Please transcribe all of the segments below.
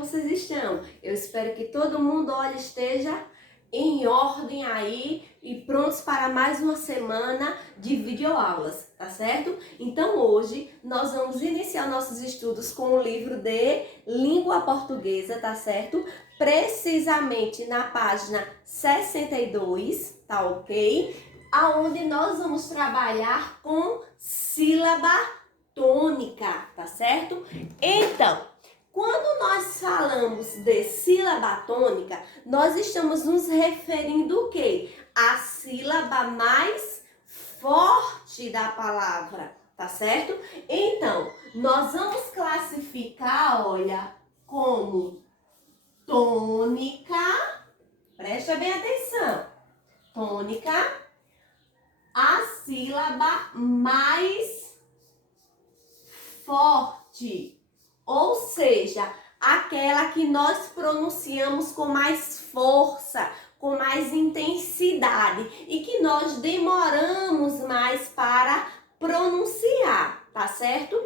vocês estão? Eu espero que todo mundo, olha, esteja em ordem aí e prontos para mais uma semana de videoaulas, tá certo? Então hoje nós vamos iniciar nossos estudos com o livro de língua portuguesa, tá certo? Precisamente na página 62, tá ok? Aonde nós vamos trabalhar com sílaba tônica, tá certo? Então, quando nós falamos de sílaba tônica, nós estamos nos referindo o quê? A sílaba mais forte da palavra, tá certo? Então, nós vamos classificar, olha, como tônica, presta bem atenção, tônica, a sílaba mais forte. Ou seja, aquela que nós pronunciamos com mais força, com mais intensidade e que nós demoramos mais para pronunciar, tá certo?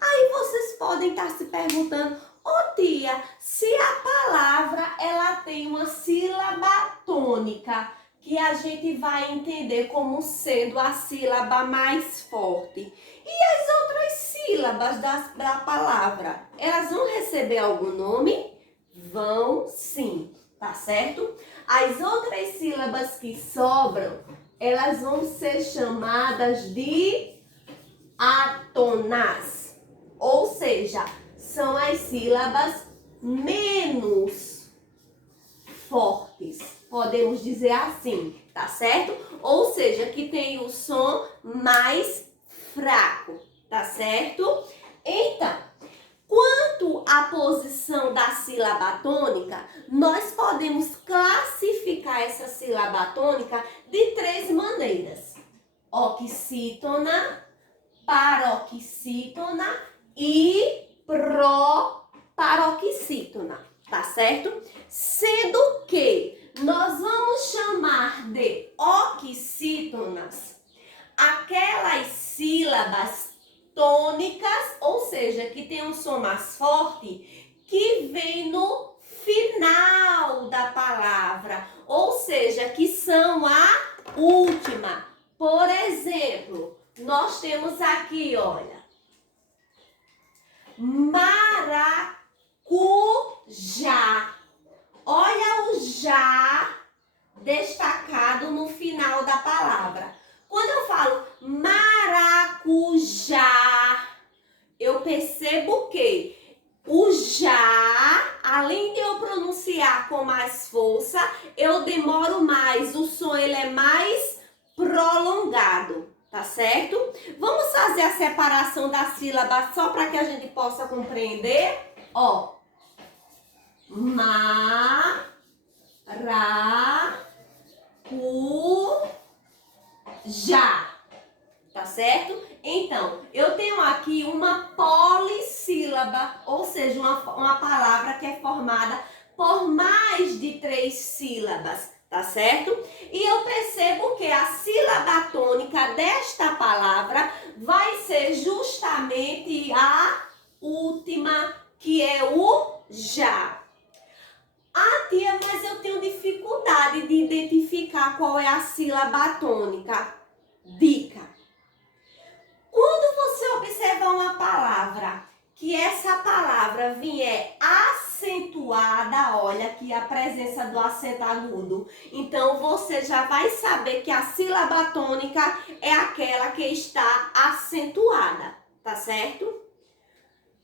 Aí vocês podem estar se perguntando, ô tia, se a palavra ela tem uma sílaba tônica, que a gente vai entender como sendo a sílaba mais forte, e as outras sílabas da palavra, elas vão receber algum nome? Vão sim, tá certo? As outras sílabas que sobram, elas vão ser chamadas de átonas, ou seja, são as sílabas menos fortes, podemos dizer assim, tá certo? Ou seja, que tem o som mais fraco, tá certo? Então, quanto à posição da sílaba tônica, nós podemos classificar essa sílaba tônica de três maneiras: oxítona, paroxítona e proparoxítona, tá certo? Sendo que nós vamos chamar de oxítonas aquelas sílabas tônicas, ou seja, que tem um som mais forte, que vem no final da palavra, ou seja, que são a última. Por exemplo, nós temos aqui, olha, maracujá. Olha o já destacado no final da palavra. Quando eu falo maracujá, eu percebo que o já, além de eu pronunciar com mais força, eu demoro mais, o som ele é mais prolongado, tá certo? Vamos fazer a separação da sílaba só para que a gente possa compreender? Ó, já, tá certo? Então, eu tenho aqui uma polissílaba, ou seja, uma palavra que é formada por mais de três sílabas, tá certo? E eu percebo que a sílaba tônica desta palavra vai ser justamente a última, que é o já. Ah, tia, mas eu tenho dificuldade de identificar qual é a sílaba tônica. Dica: quando você observar uma palavra, que essa palavra vier acentuada, olha aqui a presença do acento agudo, então você já vai saber que a sílaba tônica é aquela que está acentuada, tá certo?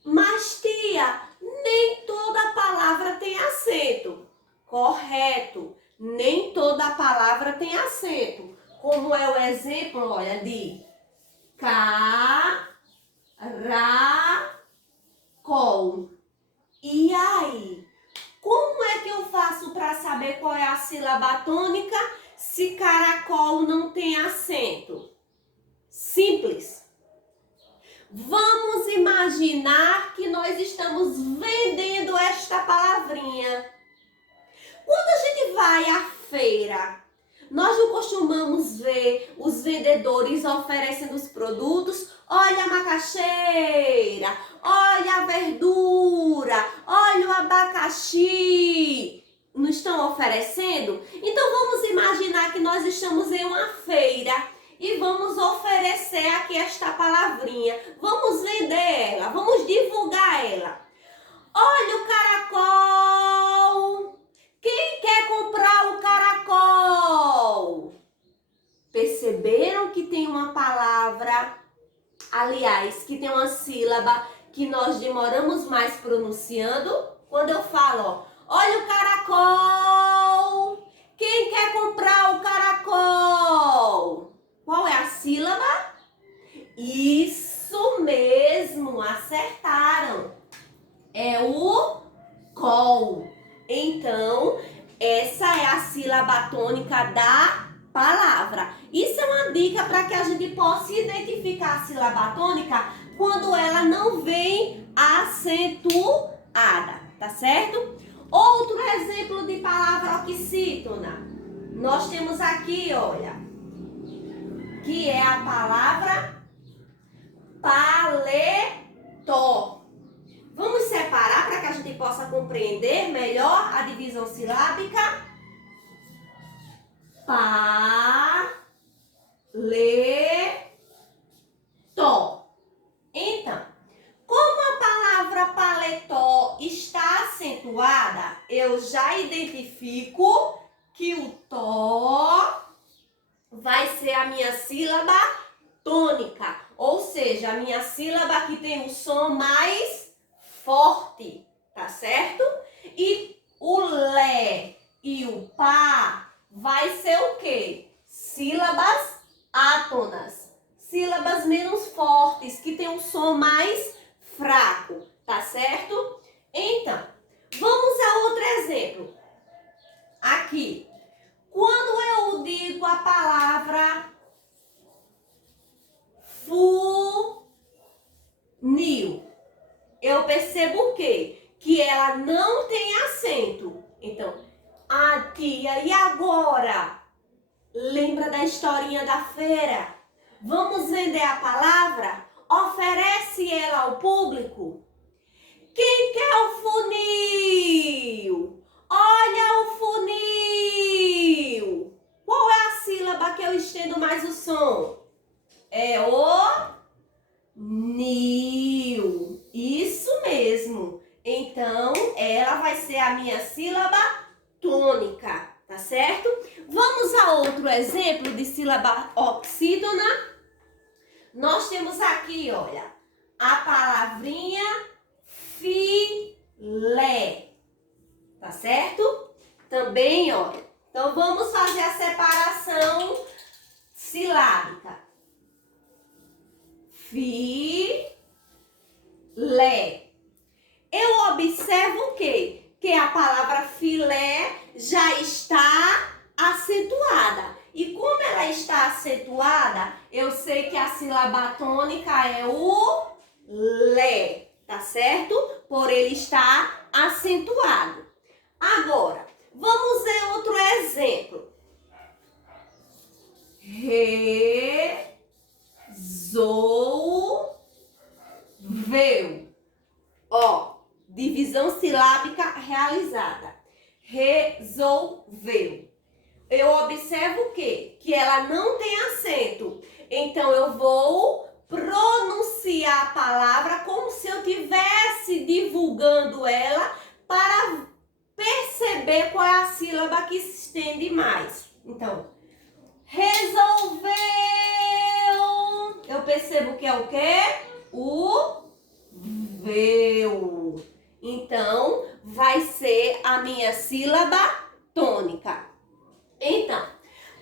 Mas, tia, nem toda palavra tem acento. Correto, nem toda palavra tem acento. Como é o exemplo, olha, de caracol. E aí, como é que eu faço para saber qual é a sílaba tônica se caracol não tem acento? Simples. Vamos imaginar que nós estamos vendendo esta palavrinha. Quando a gente vai à feira, Nós não costumamos ver os vendedores oferecendo os produtos. Olha a macaxeira, olha a verdura, olha o abacaxi. Não estão oferecendo? Então vamos imaginar que nós estamos em uma feira e vamos oferecer aqui esta palavrinha. Vamos vender ela, vamos divulgar ela. Olha o caracol. Quem quer comprar o caracol? Perceberam que tem uma palavra, aliás, que tem uma sílaba que nós demoramos mais pronunciando? Quando eu falo, ó, olha o caracol. Quem quer comprar o caracol? Qual é a sílaba? Isso mesmo, acertaram. É o col. Então, essa é a sílaba tônica da palavra. Isso é uma dica para que a gente possa identificar a sílaba tônica quando ela não vem acentuada, tá certo? Outro exemplo de palavra oxítona. Nós temos aqui, olha, que é a palavra paletó. Vamos separar para que a gente possa compreender melhor a divisão silábica. Paletó. Então, como a palavra paletó está acentuada, eu já identifico que o tó vai ser a minha sílaba tônica, ou seja, a minha sílaba que tem o som mais forte, tá certo? E o lé e o pá vai ser o quê? Sílabas átonas, sílabas menos fortes, que tem um som mais fraco, tá certo? Então, vamos a outro exemplo. Aqui, quando eu digo a palavra funil, eu percebo o quê? Que ela não tem acento. Então, tia, e agora? Lembra da historinha da feira? Vamos vender a palavra? Oferece ela ao público? Quem quer o funil? Olha o funil! Qual é a sílaba que eu estendo mais o som? É o nil. Isso mesmo. Então, ela vai ser a minha sílaba tônica, tá certo? Vamos a outro exemplo de sílaba oxítona. Nós temos aqui, olha, a palavrinha filé, tá certo? Também, olha. Então, vamos fazer a separação silábica. Filé. Eu observo o quê? Que a palavra filé já está acentuada. E como ela está acentuada, eu sei que a sílaba tônica é o lé, tá certo? Por ele estar acentuado. Agora, vamos ver outro exemplo. Resolveu. Ó, divisão silábica realizada. Resolveu. Eu observo o quê? Que ela não tem acento. Então, eu vou pronunciar a palavra como se eu estivesse divulgando ela para perceber qual é a sílaba que se estende mais. Então, resolveu. Eu percebo que é o quê? O veu. Então, vai ser a minha sílaba tônica. Então,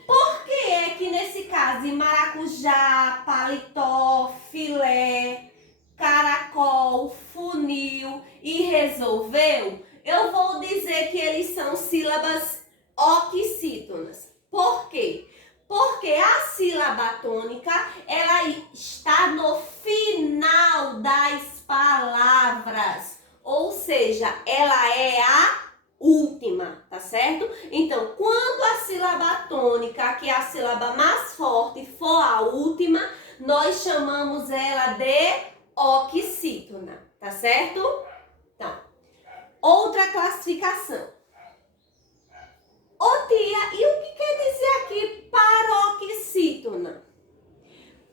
por que é que nesse caso, em maracujá, paletó, filé, caracol, funil e resolveu, eu vou dizer que eles são sílabas oxítonas. Por quê? Porque a sílaba tônica, ela está no final das palavras. Ou seja, ela é a última, tá certo? Então, quando a sílaba tônica, que é a sílaba mais forte, for a última, nós chamamos ela de oxítona, tá certo? Então, outra classificação. Ô tia, e o que quer dizer aqui paroxítona?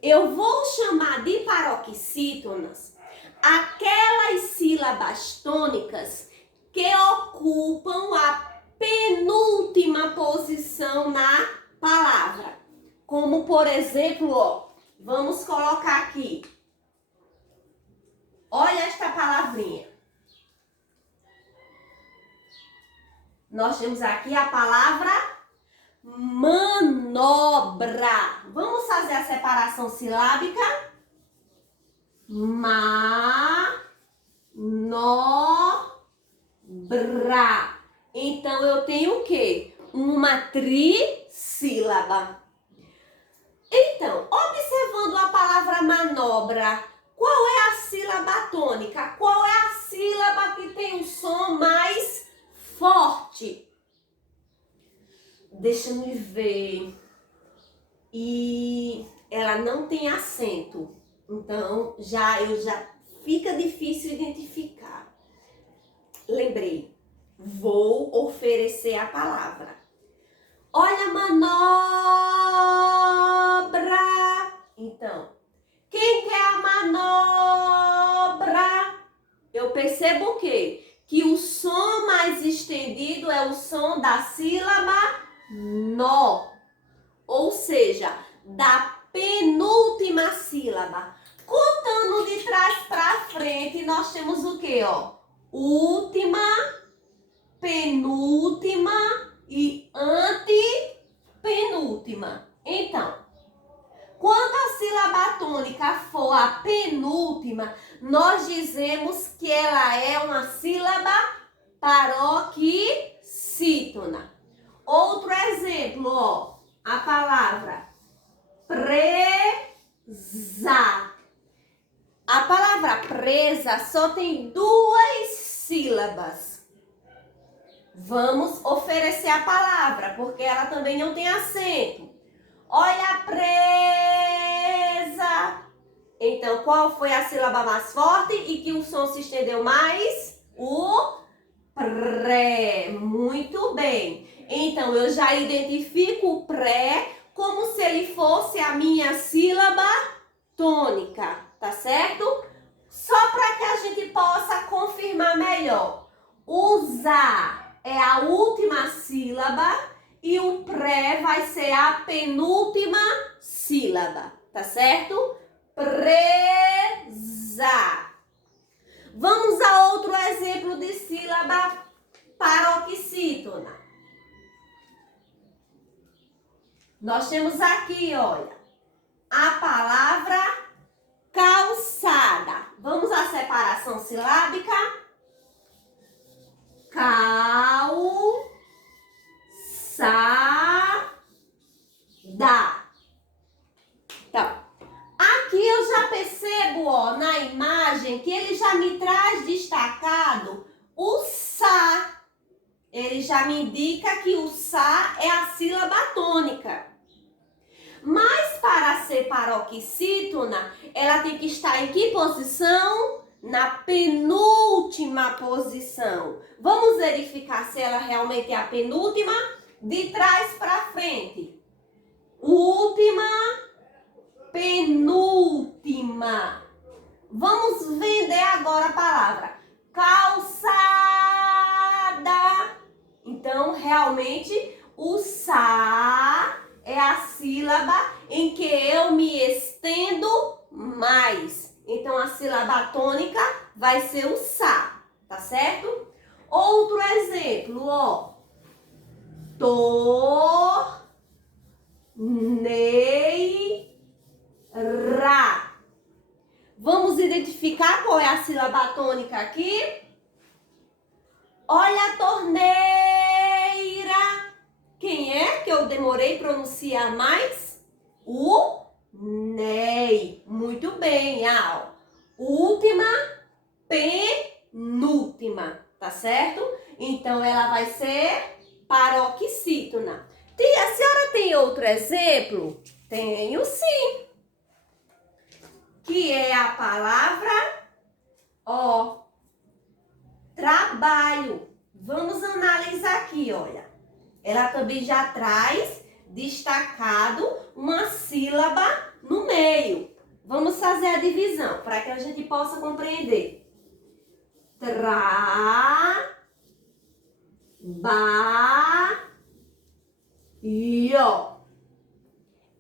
Eu vou chamar de paroxítonas aquelas sílabas tônicas que ocupam a penúltima posição na palavra. Como, por exemplo, ó, vamos colocar aqui. Olha esta palavrinha. Nós temos aqui a palavra manobra. Vamos fazer a separação silábica? Manobra. Então, eu tenho o quê? Uma trissílaba. Então, observando a palavra manobra, qual é a sílaba tônica? Qual é a sílaba que tem o som mais forte? Deixa-me ver. E ela não tem acento. Então, já fica difícil identificar. Lembrei. Vou oferecer a palavra. Olha, manobra. Então, quem quer a manobra? Eu percebo o quê? Que o som mais estendido é o som da sílaba nó. Ou seja, da penúltima sílaba. Contando de trás para frente, nós temos o quê, ó? Última, penúltima e antepenúltima. Então, quando a sílaba tônica for a penúltima, nós dizemos que ela é uma sílaba paroxítona. Outro exemplo, ó, a palavra presa. A palavra presa só tem 2 sílabas. Vamos oferecer a palavra, porque ela também não tem acento. Olha, presa. Então, qual foi a sílaba mais forte e que o som se estendeu mais? O pré. Muito bem. Então, eu já identifico o pré como se ele fosse a minha sílaba tônica, tá certo? Só para que a gente possa confirmar melhor. Usar é a última sílaba e o pré vai ser a penúltima sílaba, tá certo? Presa. Vamos a outro exemplo de sílaba paroxítona. Nós temos aqui, olha, a palavra calçada. Vamos à separação silábica? Calçada. Então, aqui eu já percebo, ó, na imagem que ele já me traz destacado o sa. Ele já me indica que o sa é a sílaba tônica. Mas para ser paroxítona, ela tem que estar em que posição? Na penúltima posição. Vamos verificar se ela realmente é a penúltima. De trás para frente. Última, penúltima. Vamos vender agora a palavra calçada. Então, realmente, o sa é a sílaba em que eu me estendo mais. Então, a sílaba tônica vai ser o sa, tá certo? Outro exemplo, ó. Torneira. Vamos identificar qual é a sílaba tônica aqui? Olha a torneira. Quem é que eu demorei a pronunciar mais? O nei. Muito bem, Al. Última, penúltima, tá certo? Então, ela vai ser paroxítona. Tia, a senhora tem outro exemplo? Tenho sim. Que é a palavra, ó, trabalho. Vamos analisar aqui, olha. Ela também já traz destacado uma sílaba no meio. Vamos fazer a divisão para que a gente possa compreender. Trabalho.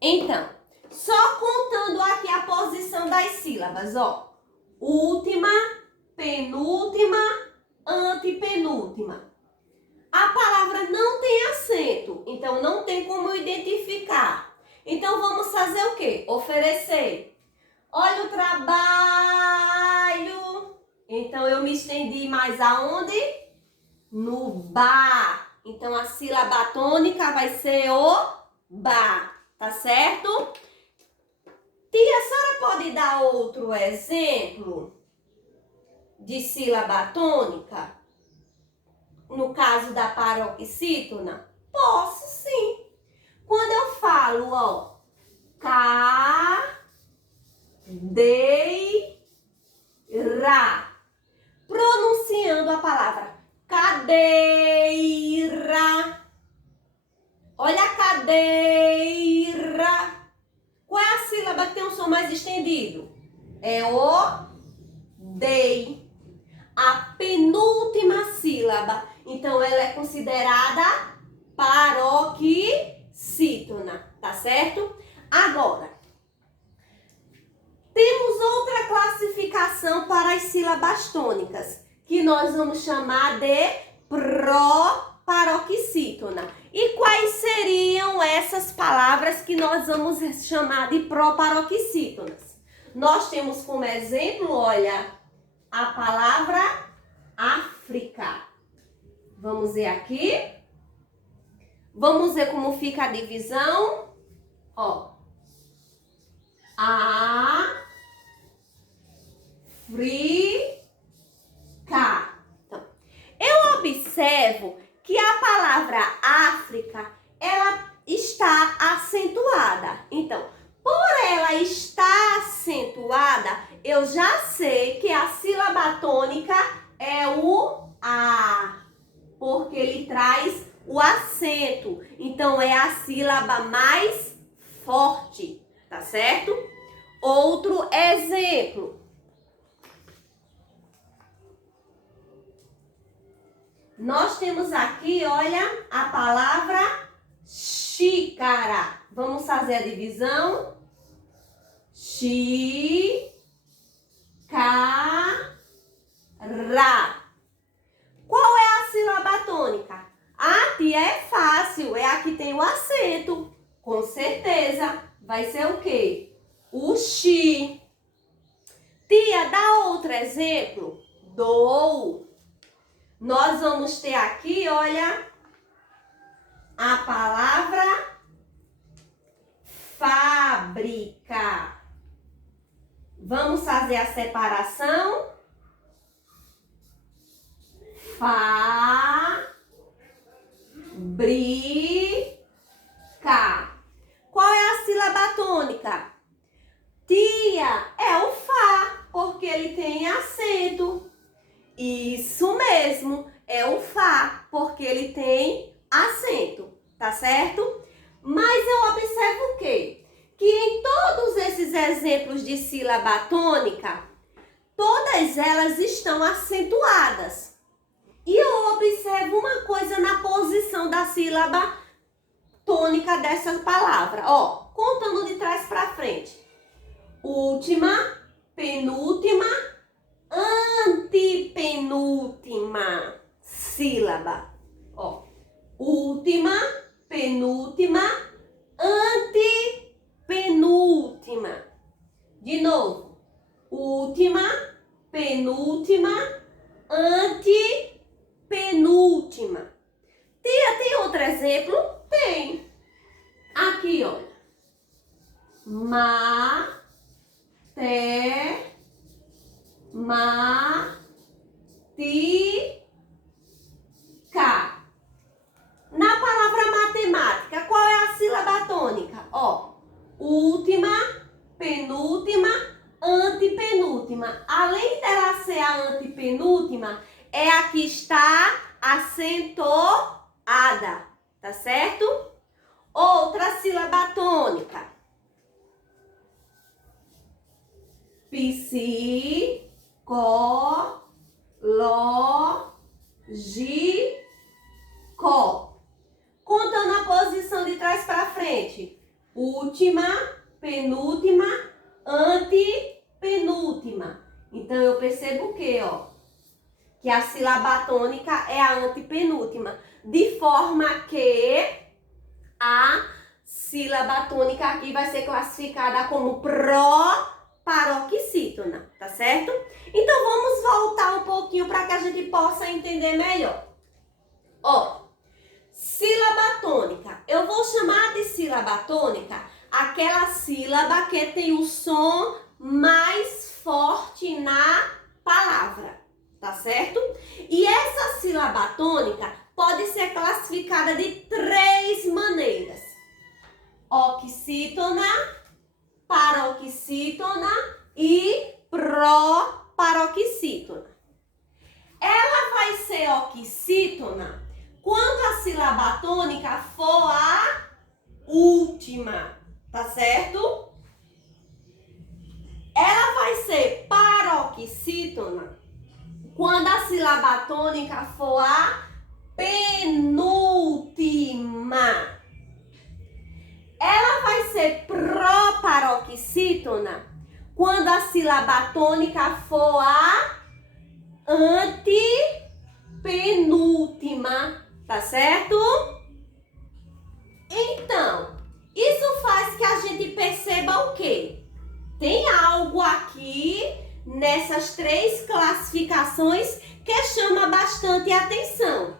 Então, só contando aqui a posição das sílabas, ó. Última, penúltima, antepenúltima. A palavra não tem acento, então não tem como identificar. Então vamos fazer o quê? Oferecer. Olha o trabalho. Então eu me estendi mais aonde? No ba. Então a sílaba tônica vai ser o ba, tá certo? Tia, a senhora pode dar outro exemplo de sílaba tônica? No caso da paroxítona? Posso sim. Quando eu falo, ó, cadeira, pronunciando a palavra cadeira. Olha a cadeira. Qual é a sílaba que tem um som mais estendido? É o dei. A penúltima sílaba. Então, ela é considerada paroxítona, tá certo? Agora, temos outra classificação para as sílabas tônicas, que nós vamos chamar de proparoxítona. E quais seriam essas palavras que nós vamos chamar de proparoxítonas? Nós temos como exemplo, olha, a palavra África. Vamos ver aqui. Vamos ver como fica a divisão. Ó. África. Então, eu observo que a palavra África, ela está acentuada. Então, por ela estar acentuada, eu já sei que a sílaba tônica é o A, porque ele traz o acento. Então, é a sílaba mais forte, tá certo? Outro exemplo. Nós temos aqui, olha, a palavra xícara. Vamos fazer a divisão. Xícara. Qual é a sílaba tônica? A tia é fácil, é a que tem o acento. Com certeza. Vai ser o quê? O xi. Tia, dá outro exemplo? Dou. Nós vamos ter aqui, olha, a palavra fábrica. Vamos fazer a separação. Fábrica. Qual é a sílaba tônica? Tia, é o Fá, porque ele tem acento. Isso mesmo, é o Fá, porque ele tem acento, tá certo? Mas eu observo o quê? Que em todos esses exemplos de sílaba tônica, todas elas estão acentuadas. E eu observo uma coisa na posição da sílaba tônica dessa palavra. Ó, contando de trás para frente. Última, penúltima, antepenúltima sílaba. Ó, última, penúltima, antepenúltima. De novo. Última, penúltima, antepenúltima. Tia, tem outro exemplo? Tem. Aqui, olha. última, penúltima, antepenúltima. Além dela ser a antepenúltima, é a que está acentuada, tá certo? Outra sílaba tônica. Psi, có, ló, gi, có. Contando a posição de trás para frente. Última, penúltima, antepenúltima. Então, eu percebo o quê, ó? Que a sílaba tônica é a antepenúltima. De forma que a sílaba tônica aqui vai ser classificada como pró-paroxítona, tá certo? Então, vamos voltar um pouquinho para que a gente possa entender melhor. Ó, sílaba tônica. Eu vou chamar de sílaba tônica aquela sílaba que tem o som mais forte na palavra, tá certo? E essa sílaba tônica pode ser classificada de 3 maneiras: oxítona, paroxítona e pró-paroxítona. Ela vai ser oxítona quando a sílaba tônica for a última, tá certo? Ela vai ser paroxítona quando a sílaba tônica for a penúltima. Ela vai ser pró-paroxítona quando a sílaba tônica for a antepenúltima, tá certo? Então, isso faz que a gente perceba o quê? Tem algo aqui nessas 3 classificações que chama bastante atenção.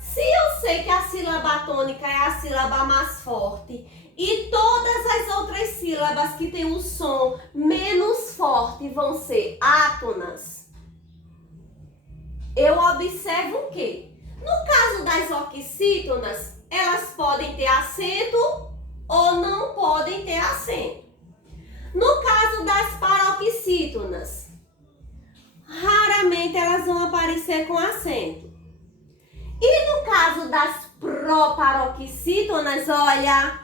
Se eu sei que a sílaba tônica é a sílaba mais forte e todas as outras sílabas que têm um som menos forte vão ser átonas, eu observo o quê? No caso das oxítonas, elas podem ter acento ou não podem ter acento. No caso das paroxítonas, raramente elas vão aparecer com acento. E no caso das pró-paroxítonas, olha,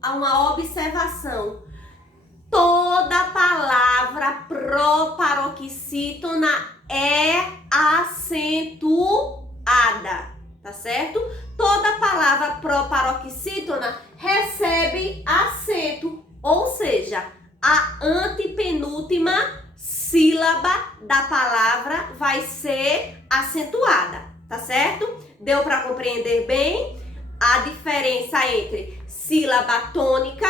há uma observação. Toda palavra pró-paroxítona é acentuada, tá certo? Toda palavra pró-paroxítona recebe acento, ou seja, a antepenúltima sílaba da palavra vai ser acentuada, tá certo? Deu para compreender bem a diferença entre sílaba tônica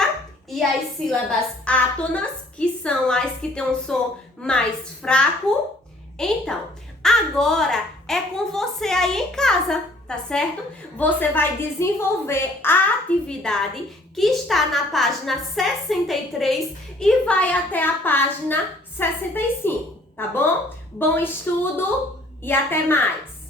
e as sílabas átonas, que são as que têm um som mais fraco? Então, agora é com você aí em casa, tá certo? Você vai desenvolver a atividade que está na página 63 e vai até a página 65, tá bom? Bom estudo e até mais!